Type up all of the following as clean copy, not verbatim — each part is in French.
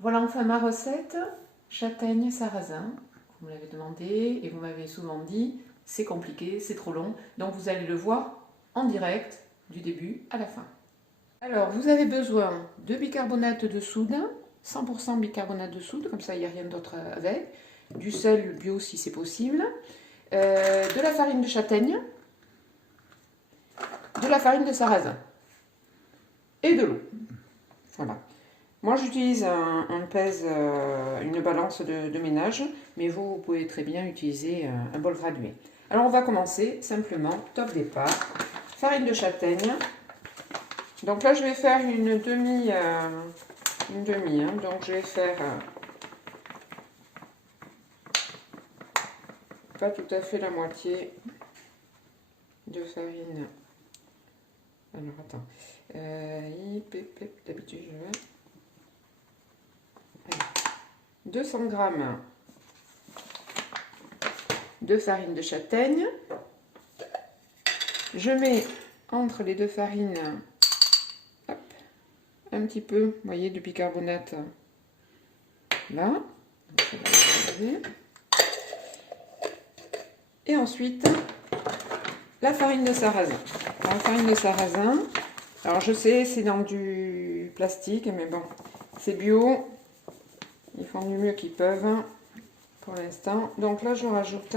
Voilà enfin ma recette, châtaigne sarrasin. Vous me l'avez demandé et vous m'avez souvent dit, c'est compliqué, c'est trop long. Donc vous allez le voir en direct du début à la fin. Alors vous avez besoin de bicarbonate de soude, 100% bicarbonate de soude, comme ça il n'y a rien d'autre avec. Du sel bio si c'est possible. De la farine de châtaigne. De la farine de sarrasin. Et de l'eau. Voilà. Moi j'utilise un pèse, une balance de ménage, mais vous pouvez très bien utiliser un bol gradué. Alors on va commencer simplement, top départ, farine de châtaigne. Donc là je vais faire une demi, hein, donc je vais faire pas tout à fait la moitié de farine. Alors attends, d'habitude je vais... 200 g de farine de châtaigne. Je mets entre les deux farines hop, un petit peu, vous voyez, de bicarbonate là. Et ensuite, la farine de sarrasin. La farine de sarrasin, alors je sais, c'est dans du plastique, mais bon, c'est bio. Ils font du mieux qu'ils peuvent pour l'instant. Donc là, je rajoute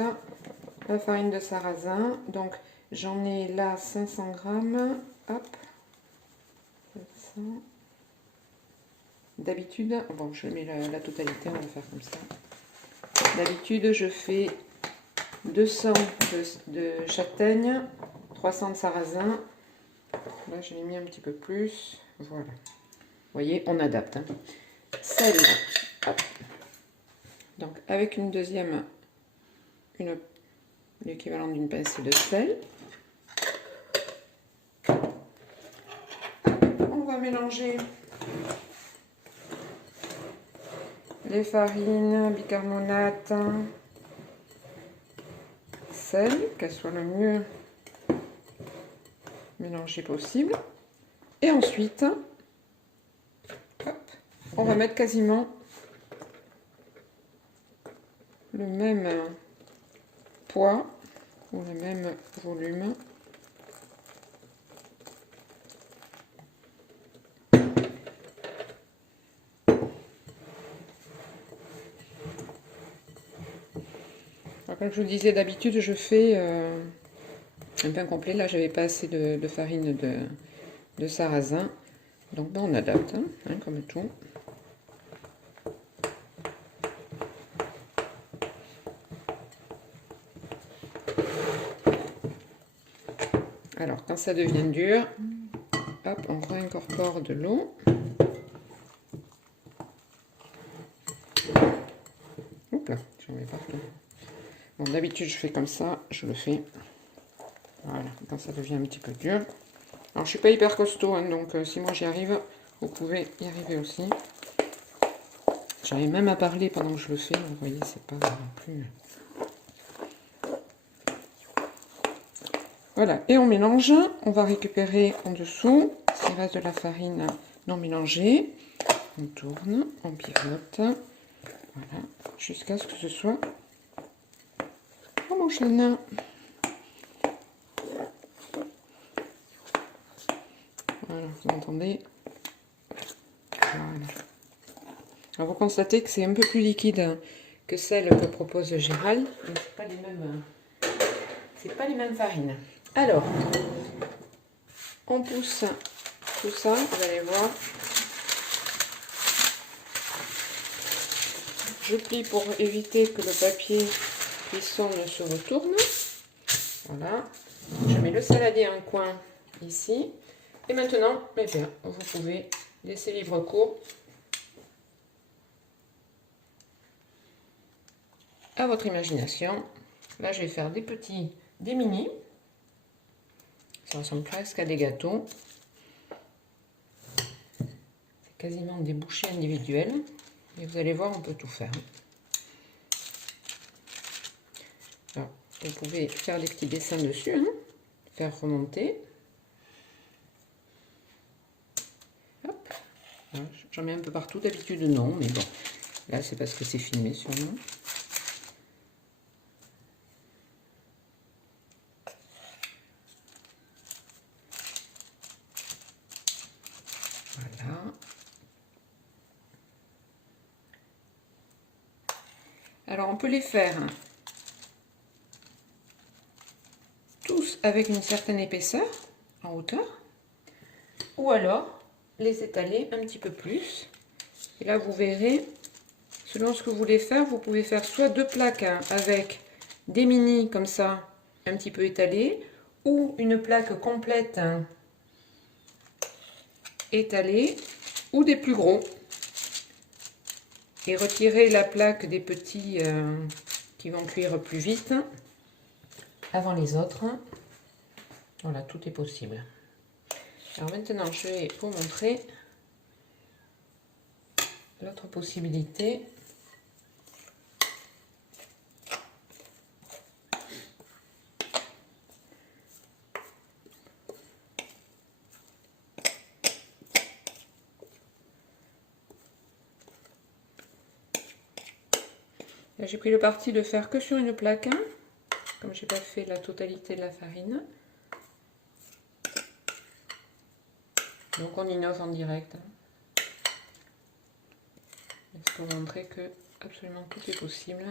la farine de sarrasin. Donc j'en ai là 500 g. Hop. D'habitude, bon, je mets la totalité, on va faire comme ça. D'habitude, je fais 200 de châtaigne, 300 de sarrasin. Là, je l'ai mis un petit peu plus. Voilà. Vous voyez, on adapte. Hein. Sel. Hop. Donc, avec une deuxième, l'équivalent d'une pincée de sel. On va mélanger les farines, bicarbonate, sel, qu'elles soient le mieux mélangées possible. Et ensuite, hop, on va mettre quasiment le même poids ou le même volume. Alors, comme je vous disais, d'habitude je fais un pain complet. Là j'avais pas assez de farine de sarrasin, donc ben, on adapte hein, comme tout. Alors quand ça devient dur, hop, on réincorpore de l'eau. Oups là, j'en mets partout. Bon, d'habitude je fais comme ça, je le fais. Voilà, quand ça devient un petit peu dur. Alors je suis pas hyper costaud, hein, donc si moi j'y arrive, vous pouvez y arriver aussi. J'arrive même à parler pendant que je le fais, vous voyez, c'est pas non plus... Voilà, et on mélange, on va récupérer en dessous, s'il reste de la farine non mélangée, on tourne, on pivote, voilà, jusqu'à ce que ce soit homogène. Voilà, vous entendez? Voilà. Alors vous constatez que c'est un peu plus liquide que celle que propose Gérald, mais c'est pas les mêmes farines. Alors, on pousse tout ça, vous allez voir. Je plie pour éviter que le papier cuisson ne se retourne. Voilà. Je mets le saladier en coin ici. Et maintenant, eh bien, vous pouvez laisser libre cours à votre imagination. Là, je vais faire des mini. Ça ressemble presque à des gâteaux. C'est quasiment des bouchées individuelles. Et vous allez voir, on peut tout faire. Alors, vous pouvez faire des petits dessins dessus, hein, faire remonter. Hop. Voilà, j'en mets un peu partout, d'habitude non, mais bon. Là, c'est parce que c'est filmé sûrement. Voilà. Alors, on peut les faire tous avec une certaine épaisseur en hauteur, ou alors les étaler un petit peu plus. Et là, vous verrez, selon ce que vous voulez faire, vous pouvez faire soit deux plaques avec des mini comme ça, un petit peu étalées, ou une plaque complète étalée, ou des plus gros. Et retirer la plaque des petits qui vont cuire plus vite avant les autres. Voilà, tout est possible. Alors maintenant, je vais vous montrer l'autre possibilité. Là, j'ai pris le parti de faire que sur une plaque, comme j'ai pas fait la totalité de la farine. Donc on innove en direct. Je vais vous montrer que absolument tout est possible.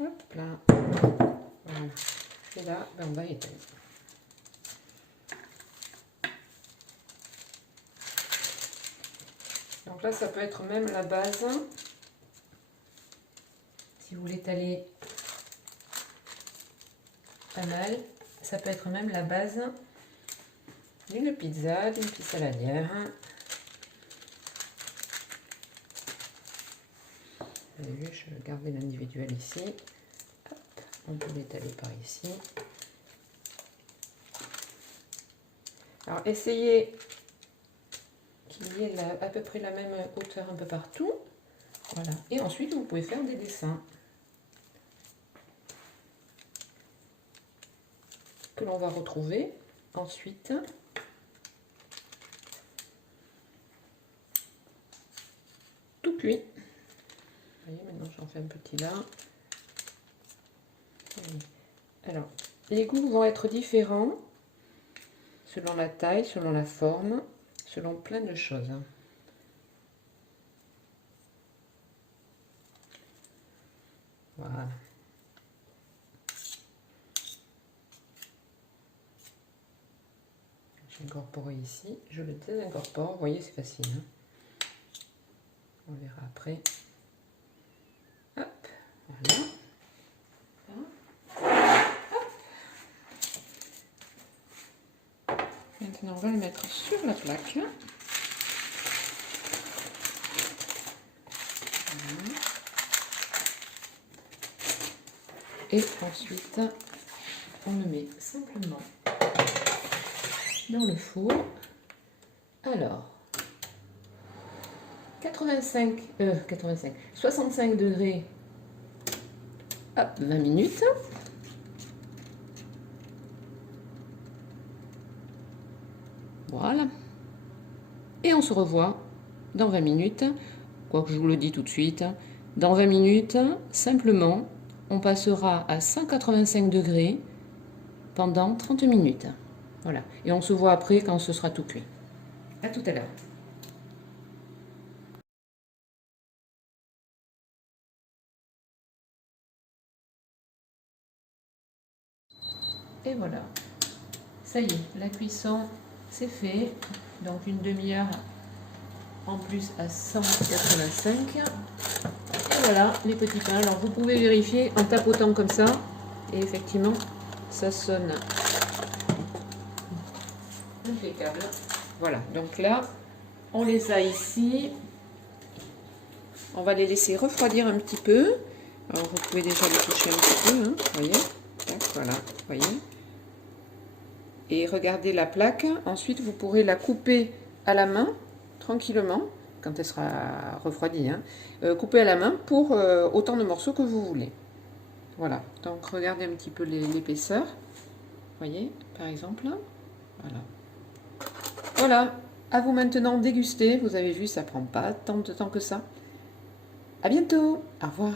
Hop là. Voilà. Et là, ben on va étaler. Donc là, ça peut être même la base. Si vous l'étalez pas mal, ça peut être même la base d'une pizza, d'une pizza saladière. Vous avez vu, je vais garder l'individuel ici. Hop, on peut l'étaler par ici. Alors, essayez qu'il y ait à peu près la même hauteur un peu partout. Voilà. Et ensuite, vous pouvez faire des dessins que l'on va retrouver ensuite. Tout cuit. Vous voyez, maintenant j'en fais un petit là. Alors, les goûts vont être différents selon la taille, selon la forme, selon plein de choses. Voilà. J'ai incorporé ici, je le désincorpore, vous voyez c'est facile. Hein, on verra après. Hop, voilà. Maintenant, on va le mettre sur la plaque. Voilà. Et ensuite, on le met simplement dans le four. Alors, 65 degrés, hop, 20 minutes. Voilà. Et on se revoit dans 20 minutes. Quoique je vous le dis tout de suite. Dans 20 minutes, simplement, on passera à 185 degrés pendant 30 minutes. Voilà. Et on se voit après quand ce sera tout cuit. À tout à l'heure. Et voilà. Ça y est, la cuisson, c'est fait. Donc une demi-heure en plus à 185. Et voilà les petits pains. Alors vous pouvez vérifier en tapotant comme ça. Et effectivement, ça sonne impeccable. Voilà, donc là, on les a ici. On va les laisser refroidir un petit peu. Alors vous pouvez déjà les toucher un petit peu, hein, voyez. Tac, voilà, voyez. Et regardez la plaque. Ensuite, vous pourrez la couper à la main, tranquillement, quand elle sera refroidie. Hein. Couper à la main pour autant de morceaux que vous voulez. Voilà, donc regardez un petit peu l'épaisseur. voyez, par exemple. Voilà. Voilà, à vous maintenant déguster. Vous avez vu, ça prend pas tant de temps que ça. À bientôt. Au revoir.